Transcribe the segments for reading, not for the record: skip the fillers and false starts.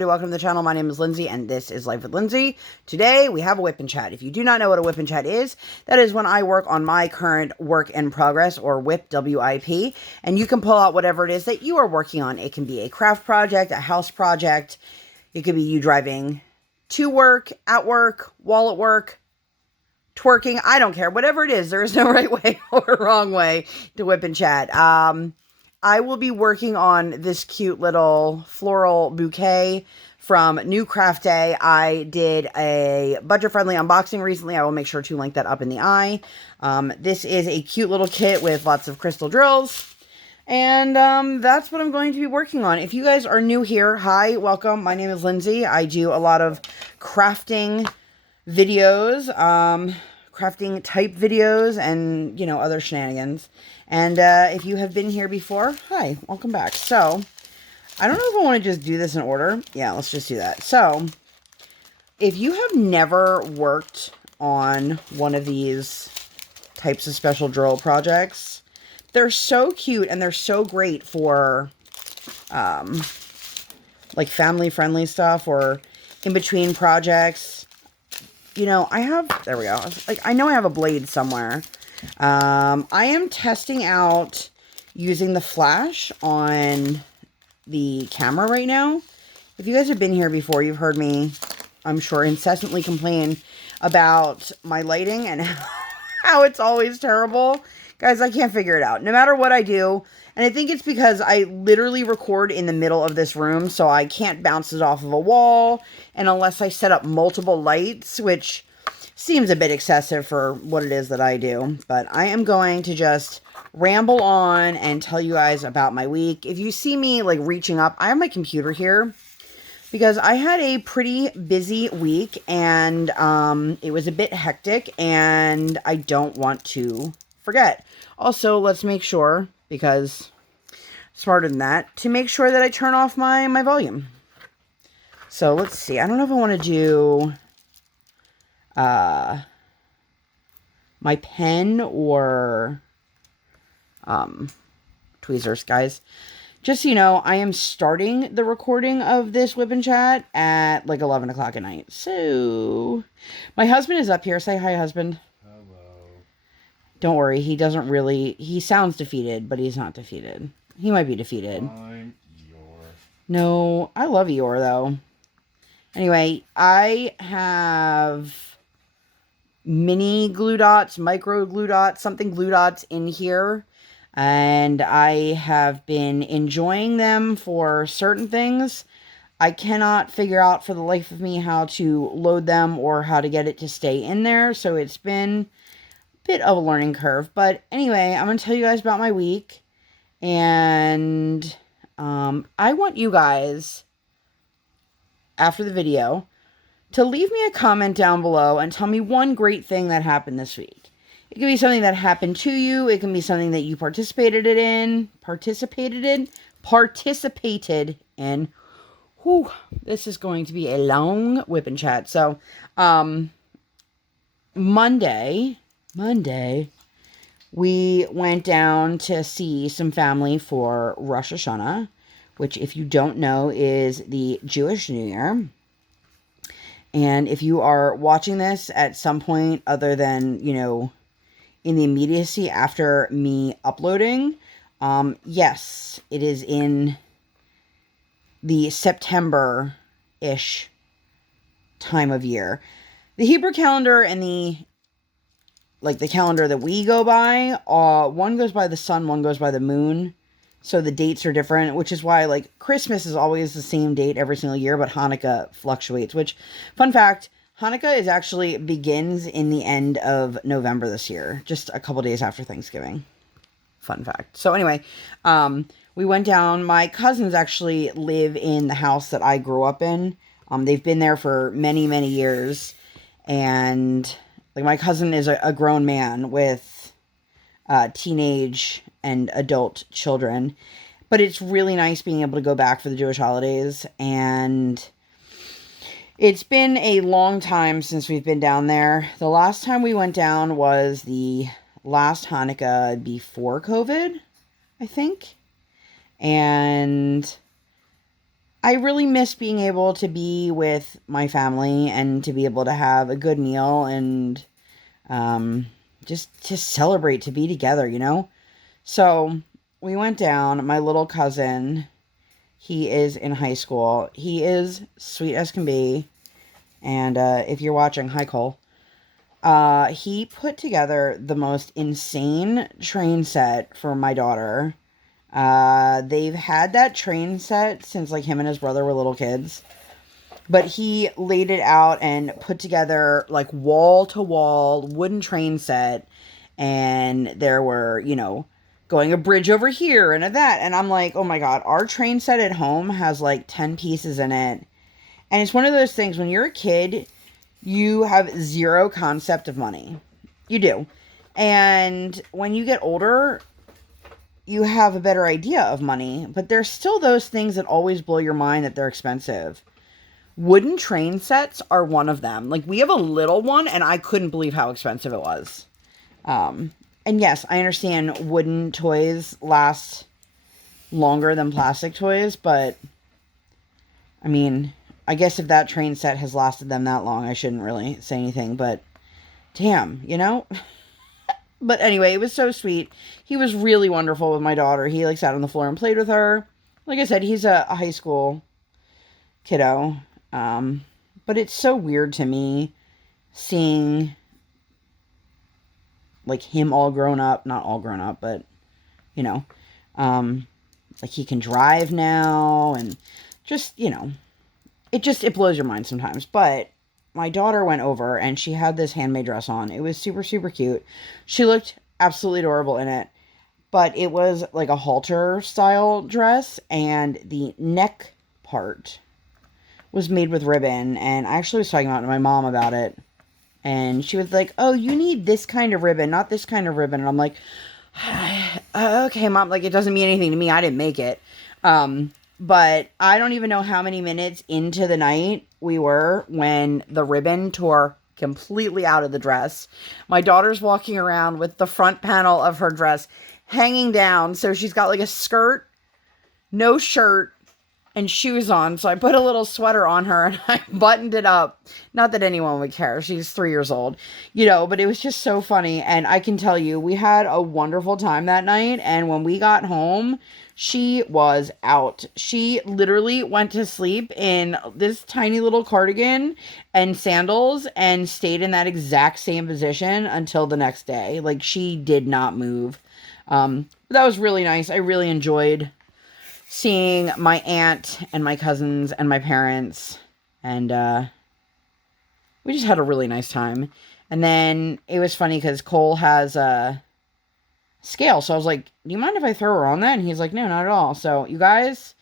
everybody, welcome to the channel. My name is Lindsay and this is Life with Lindsay. Today we have a WIP Chat. If you do not know what a WIP Chat is, that is when I work on my current work in progress, or WIP, W-I-P, and you can pull out whatever it is that you are working on. It can be a craft project, a house project, it could be you driving to work, at work, while at work, twerking, I don't care. Whatever it is, there is no right way or wrong way to WIP and Chat. I will be working on this cute little floral bouquet from Newcraftday. I did a budget-friendly unboxing recently. I will make sure to link that up in the eye. This is a cute little kit with lots of crystal drills. And that's what I'm going to be working on. If you guys are new here, hi, welcome. My name is Lindsay. I do a lot of crafting videos, crafting type videos, and, you know, other shenanigans. And if you have been here before, hi, welcome back. So, I don't know if I want to just do this in order. Yeah, let's just do that. So, if you have never worked on one of these types of special drill projects, they're so cute and they're so great for, like, family-friendly stuff or in-between projects. You know, there we go. Like, I know I have a blade somewhere. I am testing out using the flash on the camera right now. If you guys have been here before, you've heard me, I'm sure, incessantly complain about my lighting and how it's always terrible. Guys, I can't figure it out. No matter what I do, and I think it's because I literally record in the middle of this room, so I can't bounce it off of a wall, and unless I set up multiple lights, which seems a bit excessive for what it is that I do. But I am going to just ramble on and tell you guys about my week. If you see me, like, reaching up, I have my computer here because I had a pretty busy week, and it was a bit hectic, and I don't want to forget. Also, let's make sure, because smarter than that, to make sure that I turn off my volume. So let's see. I don't know if I want to do my pen or tweezers, guys. Just so you know, I am starting the recording of this WIP and Chat at like 11 o'clock at night. So my husband is up here. Say hi, husband. Hello. Don't worry, he sounds defeated, but he's not defeated. He might be defeated. I'm Eeyore. No, I love Eeyore though. Anyway, I have mini glue dots, micro glue dots, something glue dots in here. And I have been enjoying them for certain things. I cannot figure out for the life of me how to load them or how to get it to stay in there. So it's been a bit of a learning curve. But anyway, I'm going to tell you guys about my week. And I want you guys, after the video, to leave me a comment down below and tell me one great thing that happened this week. It can be something that happened to you. It can be something that you participated in. Whew, this is going to be a long WIP and Chat. So, Monday, we went down to see some family for Rosh Hashanah, which, if you don't know, is the Jewish New Year. And if you are watching this at some point other than, you know, in the immediacy after me uploading, yes, it is in the September-ish time of year. The Hebrew calendar and the calendar that we go by, one goes by the sun, one goes by the moon. So the dates are different, which is why, like, Christmas is always the same date every single year, but Hanukkah fluctuates, which, fun fact, Hanukkah begins in the end of November this year, just a couple days after Thanksgiving. Fun fact. So anyway, we went down. My cousins actually live in the house that I grew up in. They've been there for many, many years. And, like, my cousin is a grown man with teenage and adult children. But it's really nice being able to go back for the Jewish holidays. And it's been a long time since we've been down there. The last time we went down was the last Hanukkah before COVID, I think. And I really miss being able to be with my family and to be able to have a good meal and um, just to celebrate, to be together, you know? So we went down. My little cousin, he is in high school. He is sweet as can be. And if you're watching, hi Cole. He put together the most insane train set for my daughter. They've had that train set since like him and his brother were little kids. But he laid it out and put together like wall to wall wooden train set. And there were, you know, going a bridge over here and a that. And I'm like, oh my God, our train set at home has like 10 pieces in it. And it's one of those things when you're a kid, you have zero concept of money. You do. And when you get older, you have a better idea of money. But there's still those things that always blow your mind that they're expensive. Wooden train sets are one of them. Like, we have a little one, and I couldn't believe how expensive it was. And yes, I understand wooden toys last longer than plastic toys, but I mean, I guess if that train set has lasted them that long, I shouldn't really say anything, but damn, you know? But anyway, it was so sweet. He was really wonderful with my daughter. He like sat on the floor and played with her. Like I said, he's a high school kiddo. But it's so weird to me seeing like him all grown up, not all grown up, but you know, like he can drive now and just, you know, it blows your mind sometimes. But my daughter went over and she had this handmade dress on. It was super, super cute. She looked absolutely adorable in it, but it was like a halter style dress and the neck part was made with ribbon. And I actually was talking about to my mom about it. And she was like, oh, you need this kind of ribbon, not this kind of ribbon. And I'm like, okay, Mom, like, it doesn't mean anything to me. I didn't make it. But I don't even know how many minutes into the night we were when the ribbon tore completely out of the dress. My daughter's walking around with the front panel of her dress hanging down. So she's got like a skirt, no shirt, and shoes on. So I put a little sweater on her and I buttoned it up. Not that anyone would care. She's 3 years old, you know, but it was just so funny. And I can tell you, we had a wonderful time that night. And when we got home, she was out. She literally went to sleep in this tiny little cardigan and sandals and stayed in that exact same position until the next day. Like, she did not move. But that was really nice. I really enjoyed seeing my aunt and my cousins and my parents, and we just had a really nice time. And then it was funny because Cole has a scale, so I was like, do you mind if I throw her on that? And he's like, no, not at all. So you guys,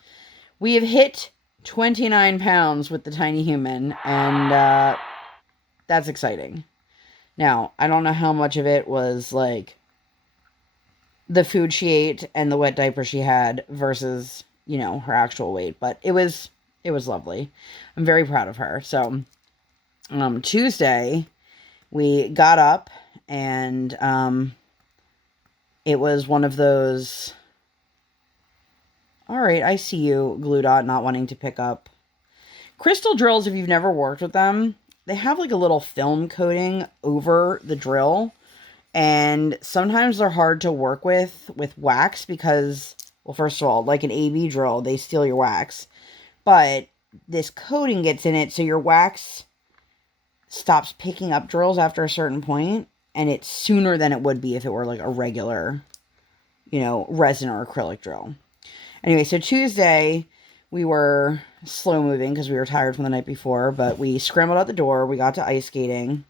we have hit 29 pounds with the tiny human, and that's exciting. Now, I don't know how much of it was like the food she ate and the wet diaper she had versus, you know, her actual weight, but it was lovely. I'm very proud of her. So Tuesday we got up and it was one of those, all right, I see you, Glue Dot, not wanting to pick up crystal drills. If you've never worked with them, they have like a little film coating over the drill. And sometimes they're hard to work with wax because, well, first of all, like an AB drill, they steal your wax. But this coating gets in it, so your wax stops picking up drills after a certain point, and it's sooner than it would be if it were like a regular, you know, resin or acrylic drill. Anyway, so Tuesday, we were slow moving because we were tired from the night before, but we scrambled out the door, we got to ice skating,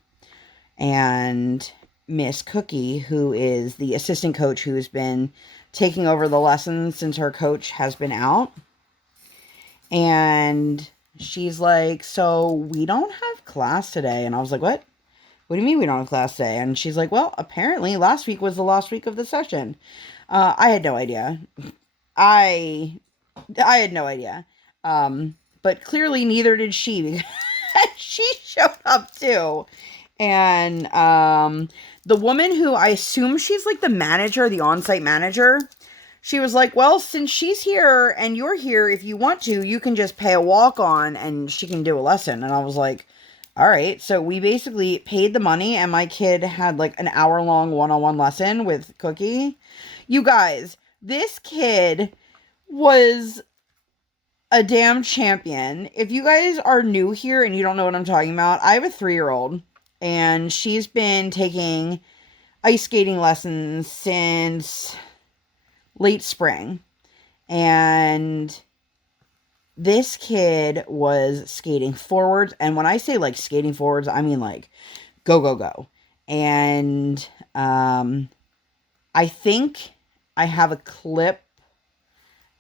and Miss Cookie, who is the assistant coach who's been taking over the lessons since her coach has been out. And she's like, so we don't have class today. And I was like, what? What do you mean we don't have class today? And she's like, well, apparently last week was the last week of the session. I had no idea. I had no idea. But clearly neither did she, because she showed up too. And the woman who I assume she's like the manager, the on-site manager, she was like, well, since she's here and you're here, if you want to, you can just pay a walk-on and she can do a lesson. And I was like, all right. So we basically paid the money and my kid had like an hour-long one-on-one lesson with Cookie. You guys, this kid was a damn champion. If you guys are new here and you don't know what I'm talking about, I have a 3-year-old and she's been taking ice skating lessons since late spring. And this kid was skating forwards. And when I say like skating forwards, I mean like go, go, go. And I think I have a clip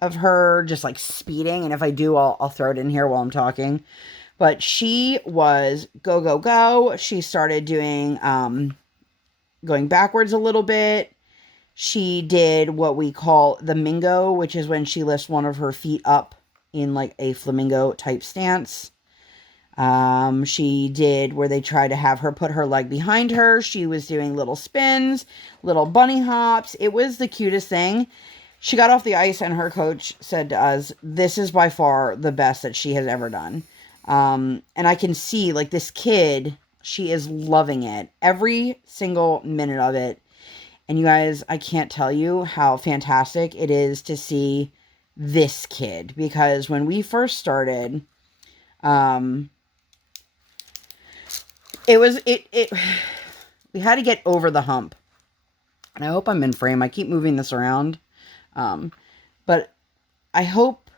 of her just like speeding. And if I do, I'll throw it in here while I'm talking. But she was go, go, go. She started doing going backwards a little bit. She did what we call the mingo, which is when she lifts one of her feet up in like a flamingo type stance. She did where they tried to have her put her leg behind her. She was doing little spins, little bunny hops. It was the cutest thing. She got off the ice and her coach said to us, this is by far the best that she has ever done. And I can see like this kid, she is loving it. Every single minute of it. And you guys, I can't tell you how fantastic it is to see this kid. Because when we first started, we had to get over the hump. And I hope I'm in frame. I keep moving this around. But I hope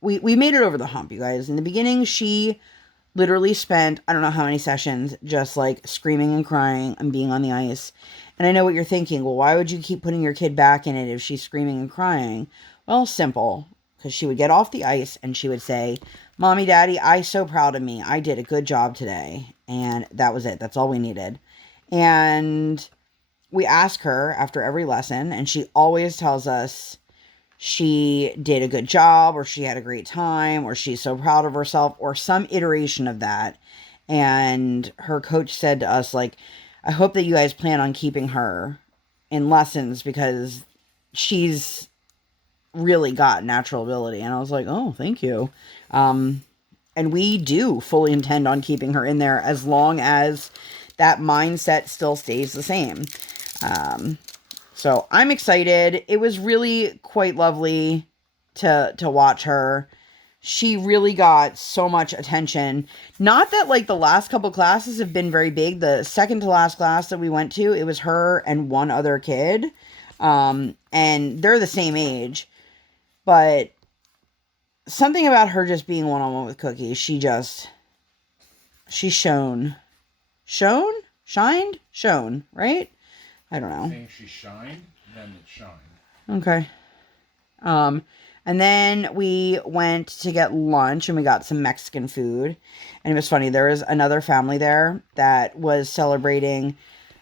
we made it over the hump, you guys. In the beginning, she literally spent, I don't know how many sessions, just like screaming and crying and being on the ice. And I know what you're thinking. Well, why would you keep putting your kid back in it if she's screaming and crying? Well, simple. Because she would get off the ice and she would say, Mommy, Daddy, I'm so proud of me. I did a good job today. And that was it. That's all we needed. And we ask her after every lesson, and she always tells us she did a good job, or she had a great time, or she's so proud of herself, or some iteration of that. And her coach said to us, like, I hope that you guys plan on keeping her in lessons because she's really got natural ability. And I was like, oh, thank you. And we do fully intend on keeping her in there as long as that mindset still stays the same. So I'm excited. It was really quite lovely to watch her. She really got so much attention. Not that like the last couple classes have been very big. The second to last class that we went to, it was her and one other kid. And they're the same age. But something about her just being one-on-one with Cookie, she shone. Shone, right? I don't know. Saying she shined, then it shined. Okay. And then we went to get lunch and we got some Mexican food. And it was funny. There was another family there that was celebrating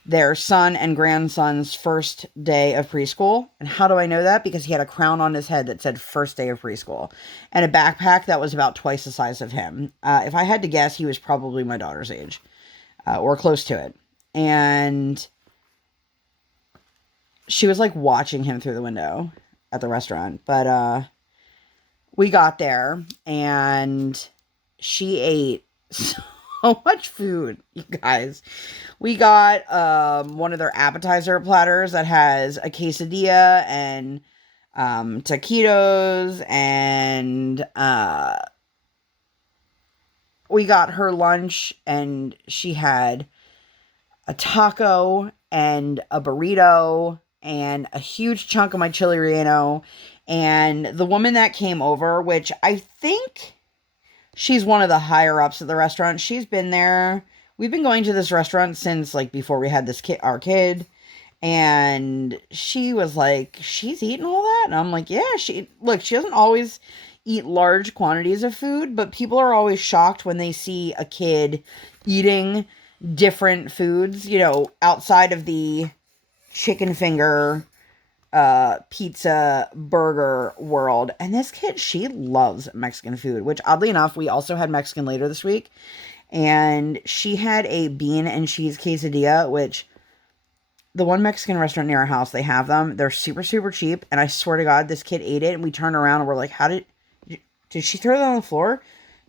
their son and grandson's first day of preschool. And how do I know that? Because he had a crown on his head that said first day of preschool and a backpack that was about twice the size of him. If I had to guess, he was probably my daughter's age, or close to it. And she was like watching him through the window at the restaurant. But we got there and she ate so much food, you guys. We got one of their appetizer platters that has a quesadilla and taquitos, and we got her lunch and she had a taco and a burrito and a huge chunk of my chili relleno. And the woman that came over, which I think she's one of the higher ups at the restaurant. She's been there. We've been going to this restaurant since like before we had this our kid. And she was like, she's eating all that? And I'm like, yeah, she doesn't always eat large quantities of food, but people are always shocked when they see a kid eating different foods, you know, outside of the chicken finger, pizza, burger world. And this kid, she loves Mexican food, which oddly enough, we also had Mexican later this week. And she had a bean and cheese quesadilla, which the one Mexican restaurant near our house, they have them. They're super, super cheap. And I swear to God, this kid ate it. And we turned around and we're like, did she throw that on the floor?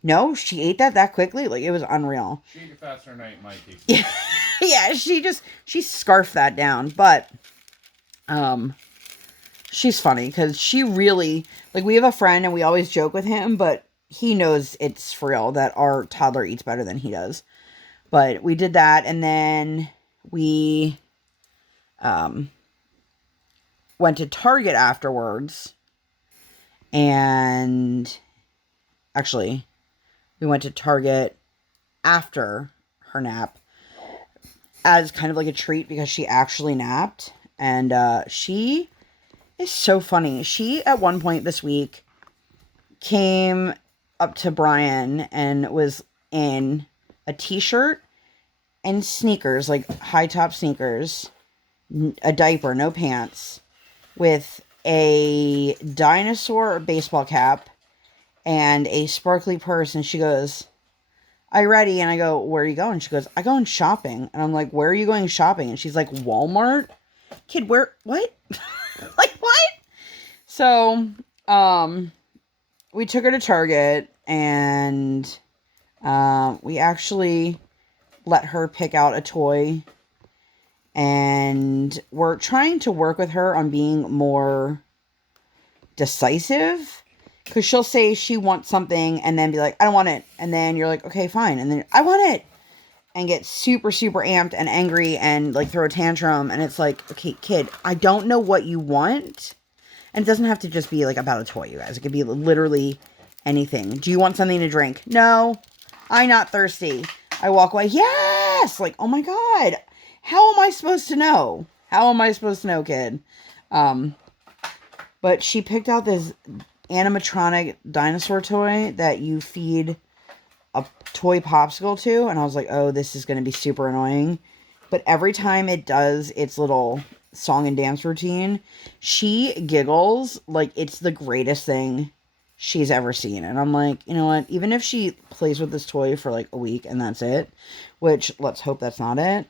No, she ate that quickly. Like, it was unreal. She ate it faster than I might take. Yeah, yeah, she scarfed that down. But, she's funny because she really, like, we have a friend and we always joke with him, but he knows it's for real that our toddler eats better than he does. But we did that, and then we went to Target afterwards, and actually, we went to Target after her nap as kind of like a treat because she actually napped, and she is so funny. She, at one point this week, came up to Brian and was in a t-shirt and sneakers, like high-top sneakers, a diaper, no pants, with a dinosaur baseball cap and a sparkly purse, and she goes, "Are you ready?" And I go, "Where are you going?" She goes, "I'm going shopping." And I'm like, "Where are you going shopping?" And she's like, "Walmart." Kid, where? What? Like, what? So, we took her to Target, and we actually let her pick out a toy, and we're trying to work with her on being more decisive, because she'll say she wants something and then be like, "I don't want it," and then you're like, "Okay, fine," and then, "I want it," and get super, super amped and angry and like throw a tantrum, and it's like, okay, kid, I don't know what you want. And it doesn't have to just be like about a toy, you guys. It could be literally anything. Do you want something to drink? No. I'm not thirsty. I walk away. Yes! Like, oh my God. How am I supposed to know? How am I supposed to know, kid? But she picked out this animatronic dinosaur toy that you feed a toy popsicle to. And I was like, oh, this is going to be super annoying. But every time it does its little song and dance routine, she giggles like it's the greatest thing she's ever seen. And I'm like, you know what, even if she plays with this toy for like a week and that's it, which let's hope that's not it,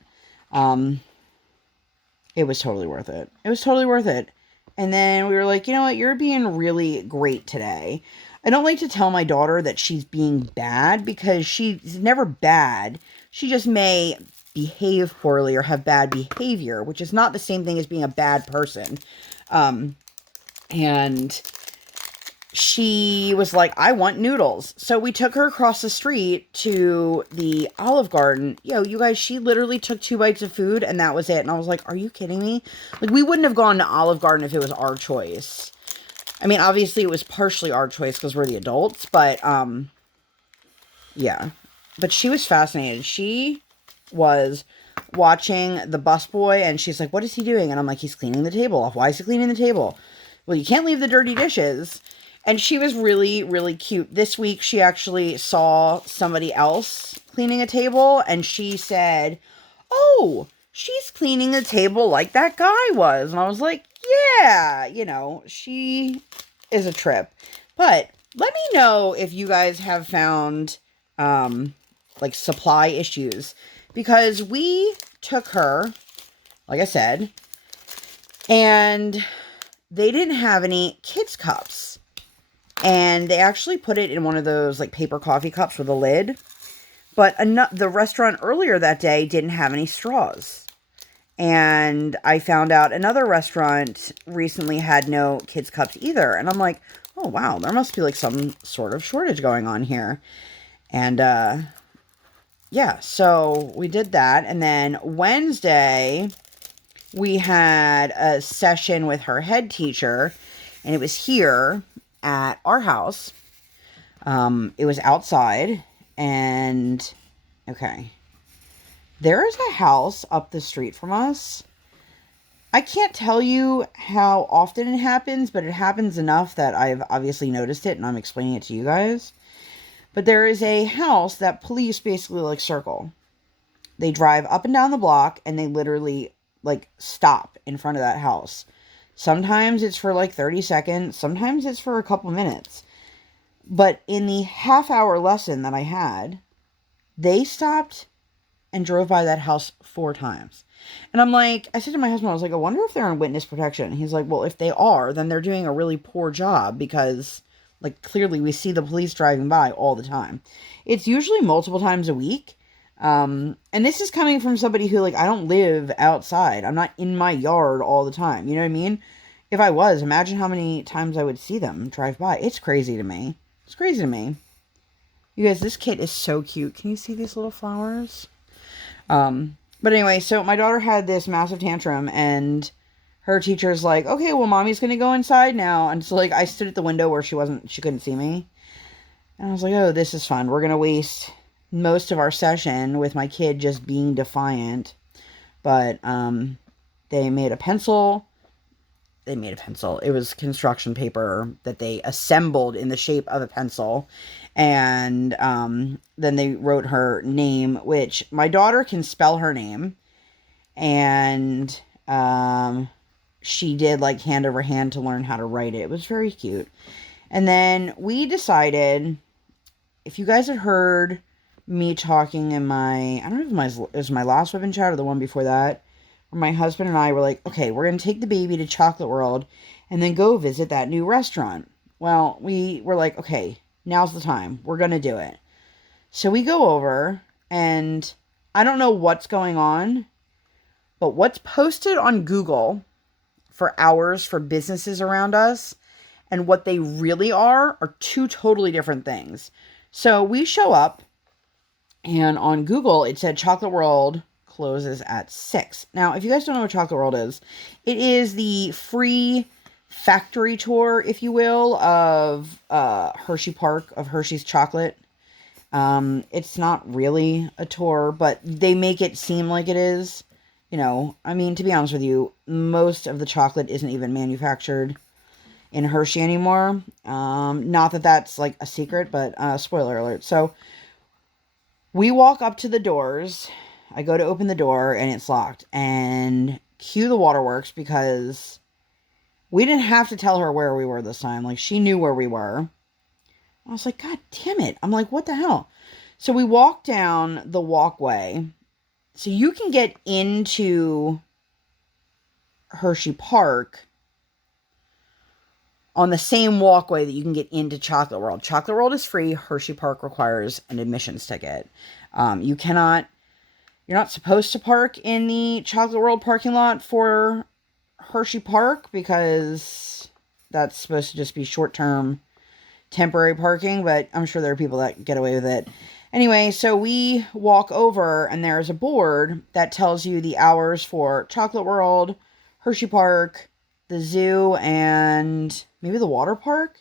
it was totally worth it. It was totally worth it. And then we were like, you know what, you're being really great today. I don't like to tell my daughter that she's being bad, because she's never bad. She just may behave poorly or have bad behavior, which is not the same thing as being a bad person. And she was like, I want noodles. So we took her across the street to the Olive Garden. Yo, you guys, she literally took 2 bites of food and that was it. And I was like, are you kidding me? Like, we wouldn't have gone to Olive Garden if it was our choice. I mean, obviously it was partially our choice because we're the adults, but, yeah. But she was fascinated. She was watching the busboy, and she's like, what is he doing? And I'm like, he's cleaning the table. Why is he cleaning the table? Well, you can't leave the dirty dishes. And she was really, really cute. This week, she actually saw somebody else cleaning a table, and she said, oh, she's cleaning the table like that guy was. And I was like, yeah, you know, she is a trip. But let me know if you guys have found, like, supply issues. Because we took her, like I said, and they didn't have any kids' cups. And they actually put it in one of those, like, paper coffee cups with a lid. But the restaurant earlier that day didn't have any straws. And I found out another restaurant recently had no kids' cups either. And I'm like, oh, wow, there must be, like, some sort of shortage going on here. And, yeah, so we did that. And then Wednesday, we had a session with her head teacher. And it was here at our house. It was outside. And, okay, there is a house up the street from us. I can't tell you how often it happens, but it happens enough that I've obviously noticed it, and I'm explaining it to you guys. But there is a house that police basically, like, circle. They drive up and down the block, and they literally, like, stop in front of that house. Sometimes it's for, like, 30 seconds. Sometimes it's for a couple minutes. But in the half-hour lesson that I had, they stopped and drove by that house 4 times. And I'm like, I said to my husband, I was like, I wonder if they're on witness protection. He's like, well, if they are, then they're doing a really poor job because, like, clearly we see the police driving by all the time. It's usually multiple times a week. And this is coming from somebody who, like, I don't live outside. I'm not in my yard all the time. You know what I mean? If I was, imagine how many times I would see them drive by. It's crazy to me. It's crazy to me. You guys, this kit is so cute. Can you see these little flowers? But anyway, so my daughter had this massive tantrum, and her teacher's like, okay, well, mommy's gonna go inside now. And so, like, I stood at the window where she couldn't see me. And I was like, oh, this is fun. We're gonna waste most of our session with my kid just being defiant. But, they made a pencil. It was construction paper that they assembled in the shape of a pencil. And then they wrote her name, which my daughter can spell her name. And she did, like, hand over hand to learn how to write it. It was very cute. And then we decided, if you guys had heard me talking in I don't know if it was my last WIP Chat or the one before that, where my husband and I were like, okay, we're going to take the baby to Chocolate World and then go visit that new restaurant. Well, we were like, okay, now's the time. We're going to do it. So we go over, and I don't know what's going on, but what's posted on Google for hours for businesses around us and what they really are 2 totally different things. So we show up, and on Google, it said Chocolate World closes at 6. Now, if you guys don't know what Chocolate World is, it is the free factory tour, if you will, of Hershey Park, of Hershey's chocolate. It's not really a tour, but they make it seem like it is. You know, I mean, to be honest with you, most of the chocolate isn't even manufactured in Hershey anymore. Not that that's, like, a secret, but spoiler alert. So we walk up to the doors. I go to open the door, and it's locked. And cue the waterworks, because we didn't have to tell her where we were this time. Like, she knew where we were. I was like, God damn it. I'm like, what the hell? So we walk down the walkway. So you can get into Hershey Park on the same walkway that you can get into Chocolate World. Chocolate World is free. Hershey Park requires an admissions ticket. You're not supposed to park in the Chocolate World parking lot for Hershey Park, because that's supposed to just be short-term temporary parking, but I'm sure there are people that get away with it. Anyway, so we walk over, and there's a board that tells you the hours for Chocolate World, Hershey Park, the zoo, and maybe the water park.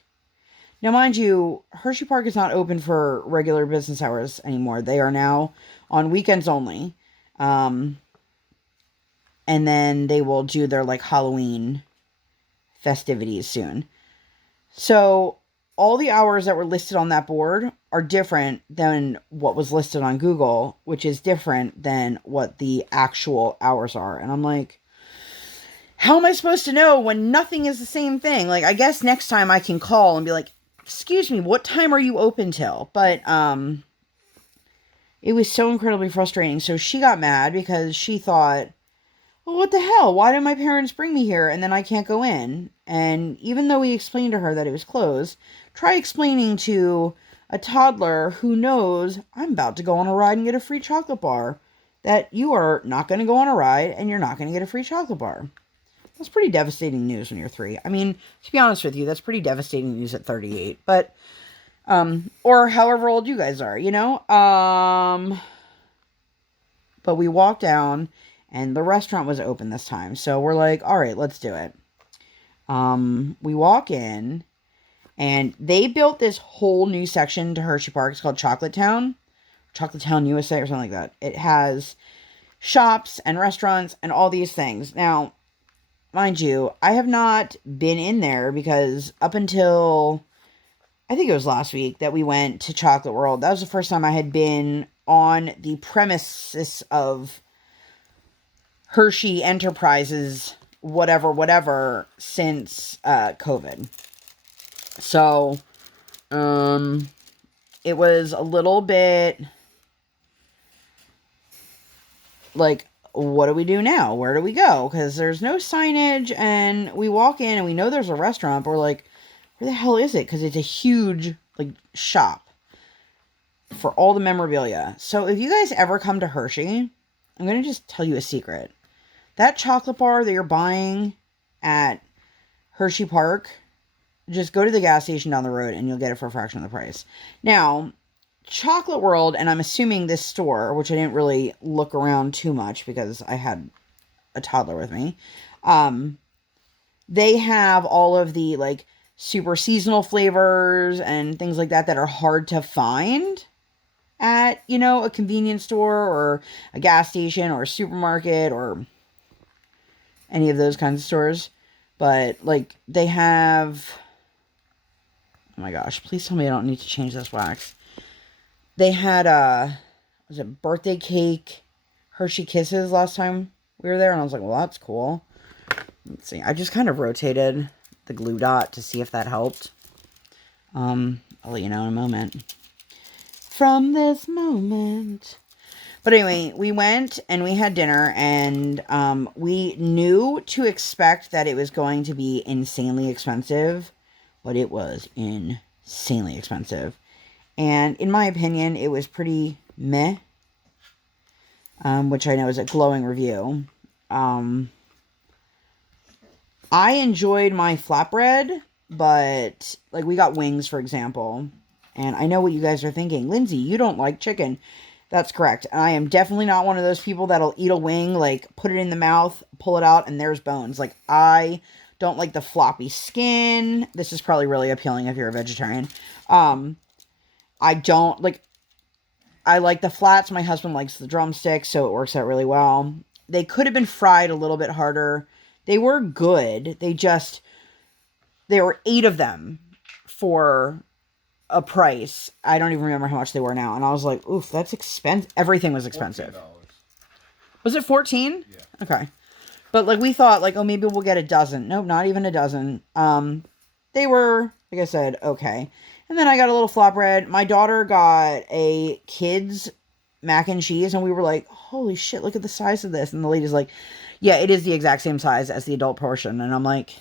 Now, mind you, Hershey Park is not open for regular business hours anymore. They are now on weekends only. And then they will do their, like, Halloween festivities soon. So all the hours that were listed on that board are different than what was listed on Google, which is different than what the actual hours are. And I'm like, how am I supposed to know when nothing is the same thing? Like, I guess next time I can call and be like, excuse me, what time are you open till? But, it was so incredibly frustrating. So she got mad because she thought, well, what the hell? Why did my parents bring me here and then I can't go in? And even though we explained to her that it was closed, try explaining to a toddler who knows I'm about to go on a ride and get a free chocolate bar that you are not going to go on a ride and you're not going to get a free chocolate bar. That's pretty devastating news when you're 3. I mean, to be honest with you, that's pretty devastating news at 38. But, or however old you guys are, you know? But we walked down, and the restaurant was open this time. So we're like, all right, let's do it. We walk in, and they built this whole new section to Hershey Park. It's called Chocolate Town USA or something like that. It has shops and restaurants and all these things. Now, mind you, I have not been in there because up until, I think it was last week that we went to Chocolate World. That was the first time I had been on the premises of Hershey Enterprises, whatever, since COVID. So, it was a little bit like, what do we do now? Where do we go? Because there's no signage, and we walk in and we know there's a restaurant, but we're like, where the hell is it? Because it's a huge, like, shop for all the memorabilia. So if you guys ever come to Hershey, I'm going to just tell you a secret. That chocolate bar that you're buying at Hershey Park, just go to the gas station down the road and you'll get it for a fraction of the price. Now, Chocolate World, and I'm assuming this store, which I didn't really look around too much because I had a toddler with me, they have all of the, like, super seasonal flavors and things like that that are hard to find at, you know, a convenience store or a gas station or a supermarket or any of those kinds of stores. But, like, they have... Oh my gosh, please tell me I don't need to change this wax. They had was it birthday cake Hershey Kisses last time we were there, and I was like, well, that's cool. Let's see. I just kind of rotated the glue dot to see if that helped. I'll let you know in a moment. From this moment. But anyway, we went and we had dinner, and we knew to expect that it was going to be insanely expensive, but it was insanely expensive. And in my opinion, it was pretty meh, which I know is a glowing review. I enjoyed my flatbread, but, like, we got wings, for example. And I know what you guys are thinking. Lindsay, you don't like chicken. That's correct. And I am definitely not one of those people that'll eat a wing, like, put it in the mouth, pull it out, and there's bones. Like, I don't like the floppy skin. This is probably really appealing if you're a vegetarian. I don't, like, I like the flats. My husband likes the drumsticks, so it works out really well. They could have been fried a little bit harder. They were good. There were 8 of them for a price. I don't even remember how much they were now. And I was like, oof, that's expensive. Everything was expensive. $14. Was it 14? Yeah. Okay. But, like, we thought, like, oh, maybe we'll get a dozen. Nope, not even a dozen. They were, like I said, okay. And then I got a little flatbread. My daughter got a kid's mac and cheese, and we were like, holy shit, look at the size of this. And the lady's like, yeah, it is the exact same size as the adult portion. And I'm like,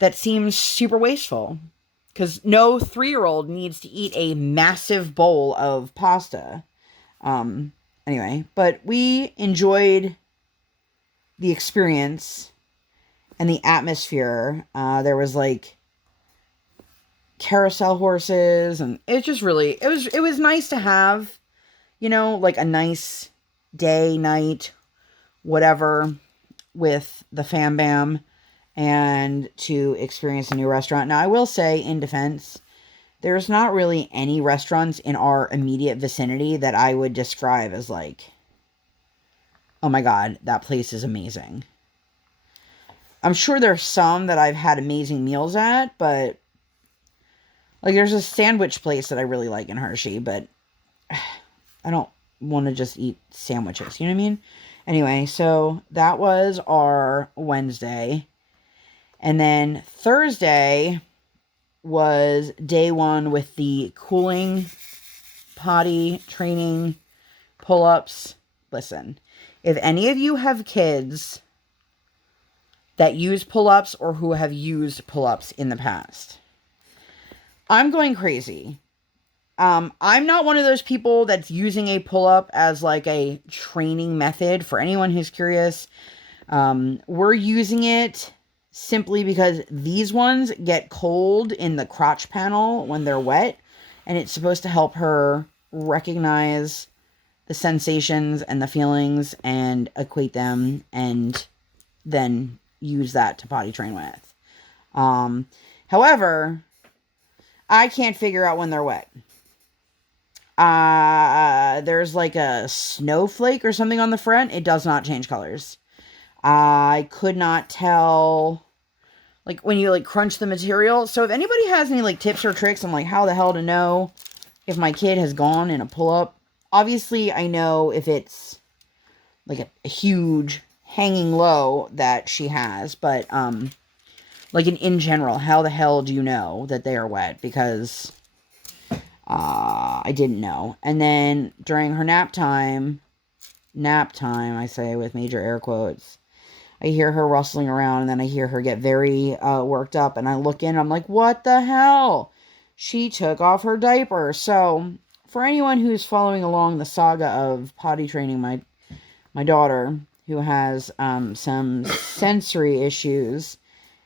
that seems super wasteful. Because no 3-year-old needs to eat a massive bowl of pasta. Anyway, but we enjoyed the experience and the atmosphere. There was, like, carousel horses, and it just really, it was nice to have, you know, like, a nice day, night, whatever, with the fam bam, and to experience a new restaurant. Now, I will say, in defense, there's not really any restaurants in our immediate vicinity that I would describe as, like, oh my god, that place is amazing. I'm sure there's some that I've had amazing meals at, but, like, there's a sandwich place that I really like in Hershey, but I don't want to just eat sandwiches, you know what I mean? Anyway, so that was our Wednesday. And then Thursday was day 1 with the cooling, potty, training, pull-ups. Listen, if any of you have kids that use pull-ups or who have used pull-ups in the past, I'm going crazy. I'm not one of those people that's using a pull-up as, like, a training method. For anyone who's curious, we're using it simply because these ones get cold in the crotch panel when they're wet, and it's supposed to help her recognize the sensations and the feelings and equate them, and then use that to potty train with. However, I can't figure out when they're wet. There's like a snowflake or something on the front. It does not change colors. I could not tell, like, when you, like, crunch the material. So if anybody has any, like, tips or tricks on, like, how the hell to know if my kid has gone in a pull-up. Obviously, I know if it's, like, a huge hanging low that she has. But, like, in general, how the hell do you know that they are wet? Because I didn't know. And then during her nap time, nap time, I say with major air quotes. I hear her rustling around, and then I hear her get very worked up, and I look in, I'm like, what the hell? She took off her diaper. So, for anyone who's following along the saga of potty training my daughter, who has some sensory issues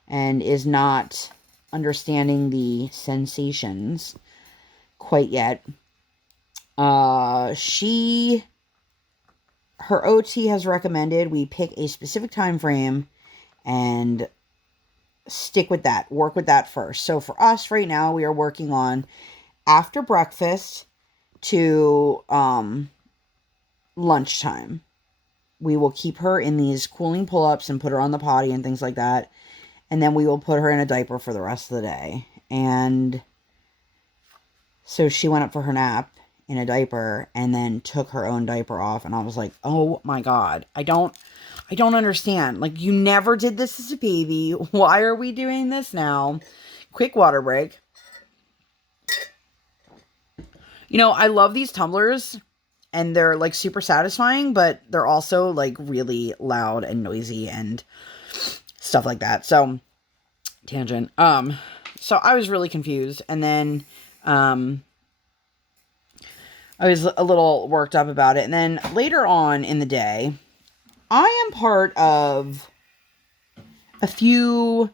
and is not understanding the sensations quite yet, her OT has recommended we pick a specific time frame and stick with that, work with that first. So for us right now, we are working on after breakfast to lunchtime. We will keep her in these cooling pull-ups and put her on the potty and things like that. And then we will put her in a diaper for the rest of the day. And so she went up for her nap in a diaper and then took her own diaper off. And I was like, oh my God, I don't understand. Like, you never did this as a baby. Why are we doing this now? Quick water break. You know, I love these tumblers. And they're, like, super satisfying, but they're also, like, really loud and noisy and stuff like that. So, tangent. So I was really confused. And then, I was a little worked up about it. And then later on in the day, I am part of a few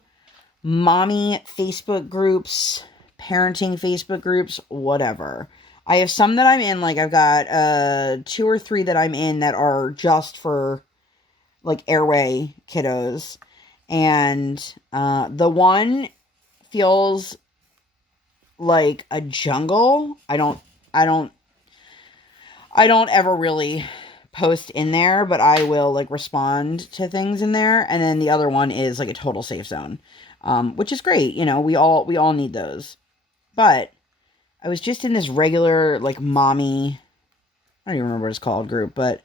mommy Facebook groups, parenting Facebook groups, whatever. I have some that I'm in, like I've got 2 or 3 that I'm in that are just for like airway kiddos. And the one feels like a jungle. I don't ever really post in there, but I will like respond to things in there. And then the other one is like a total safe zone, which is great. You know, we all need those. But I was just in this regular, like, mommy, I don't even remember what it's called, group, but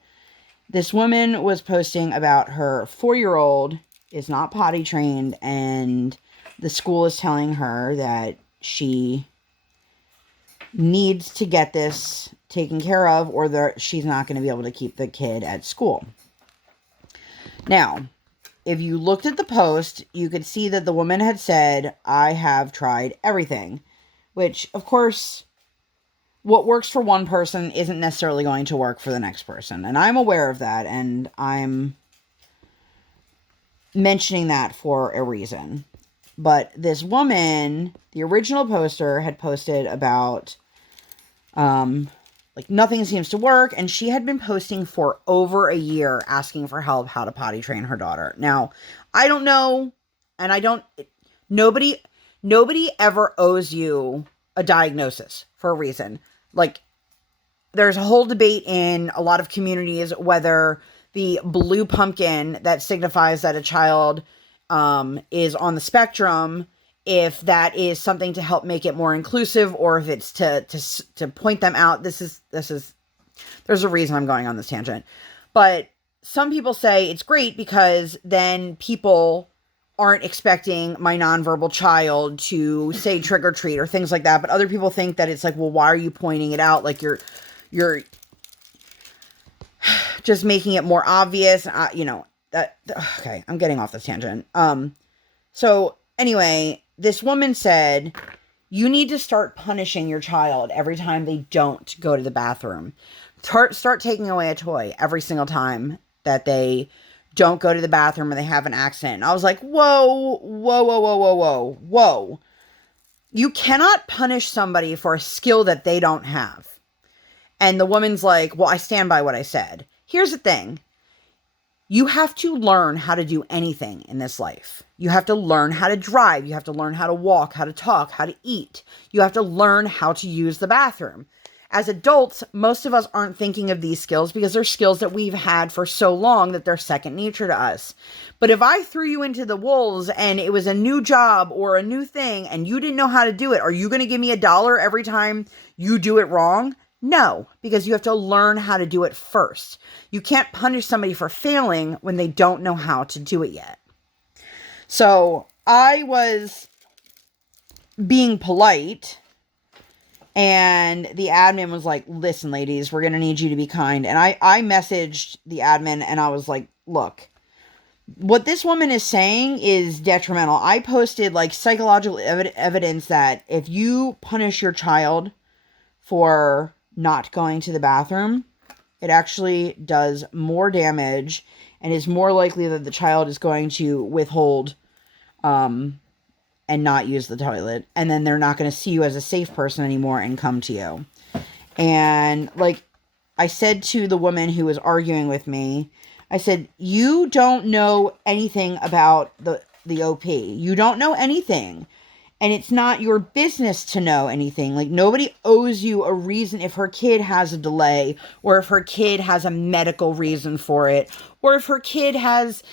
this woman was posting about her 4-year-old is not potty trained, and the school is telling her that she needs to get this taken care of, or she's not going to be able to keep the kid at school. Now, if you looked at the post, you could see that the woman had said, I have tried everything. Which, of course, what works for one person isn't necessarily going to work for the next person. And I'm aware of that, and I'm mentioning that for a reason. But this woman, the original poster, had posted about, like, nothing seems to work. And she had been posting for over a year asking for help how to potty train her daughter. Now, I don't know, and nobody ever owes you a diagnosis for a reason. Like, there's a whole debate in a lot of communities whether the blue pumpkin that signifies that a child is on the spectrum, if that is something to help make it more inclusive, or if it's to point them out. There's a reason I'm going on this tangent. But some people say it's great because then people aren't expecting my nonverbal child to say trick or treat or things like that. But other people think that it's like, well, why are you pointing it out? Like you're just making it more obvious. Okay, I'm getting off this tangent. So anyway, this woman said, you need to start punishing your child every time they don't go to the bathroom. Start taking away a toy every single time that they don't go to the bathroom or they have an accident. And I was like, whoa. You cannot punish somebody for a skill that they don't have. And the woman's like, well, I stand by what I said. Here's the thing. You have to learn how to do anything in this life. You have to learn how to drive. You have to learn how to walk, how to talk, how to eat. You have to learn how to use the bathroom. As adults, most of us aren't thinking of these skills because they're skills that we've had for so long that they're second nature to us. But if I threw you into the wolves and it was a new job or a new thing and you didn't know how to do it, are you going to give me $1 every time you do it wrong? No, because you have to learn how to do it first. You can't punish somebody for failing when they don't know how to do it yet. So I was being polite And the admin was like, listen, ladies, we're going to need you to be kind. And I messaged the admin and I was like, look, what this woman is saying is detrimental. I posted like psychological evidence that if you punish your child for not going to the bathroom, it actually does more damage and is more likely that the child is going to withhold and not use the toilet. And then they're not going to see you as a safe person anymore and come to you. And like I said to the woman who was arguing with me, I said, you don't know anything about the OP. You don't know anything. And it's not your business to know anything. Like, nobody owes you a reason if her kid has a delay, or if her kid has a medical reason for it, or if her kid has,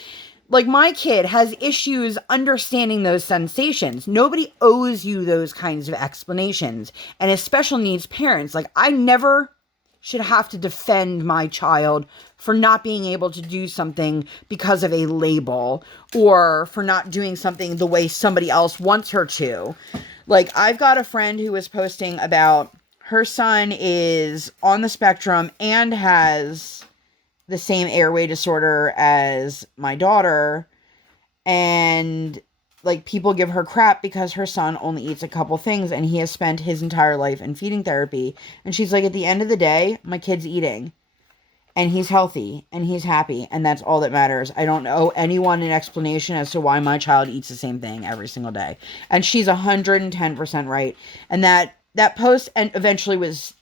like my kid has issues understanding those sensations. Nobody owes you those kinds of explanations. And as special needs parents, like, I never should have to defend my child for not being able to do something because of a label, or for not doing something the way somebody else wants her to. Like, I've got a friend who was posting about her son is on the spectrum and has the same airway disorder as my daughter, and like, people give her crap because her son only eats a couple things and he has spent his entire life in feeding therapy. And she's like, at the end of the day, my kid's eating and he's healthy and he's happy, and that's all that matters. I don't owe anyone an explanation as to why my child eats the same thing every single day. And she's 110% right. And that post and eventually was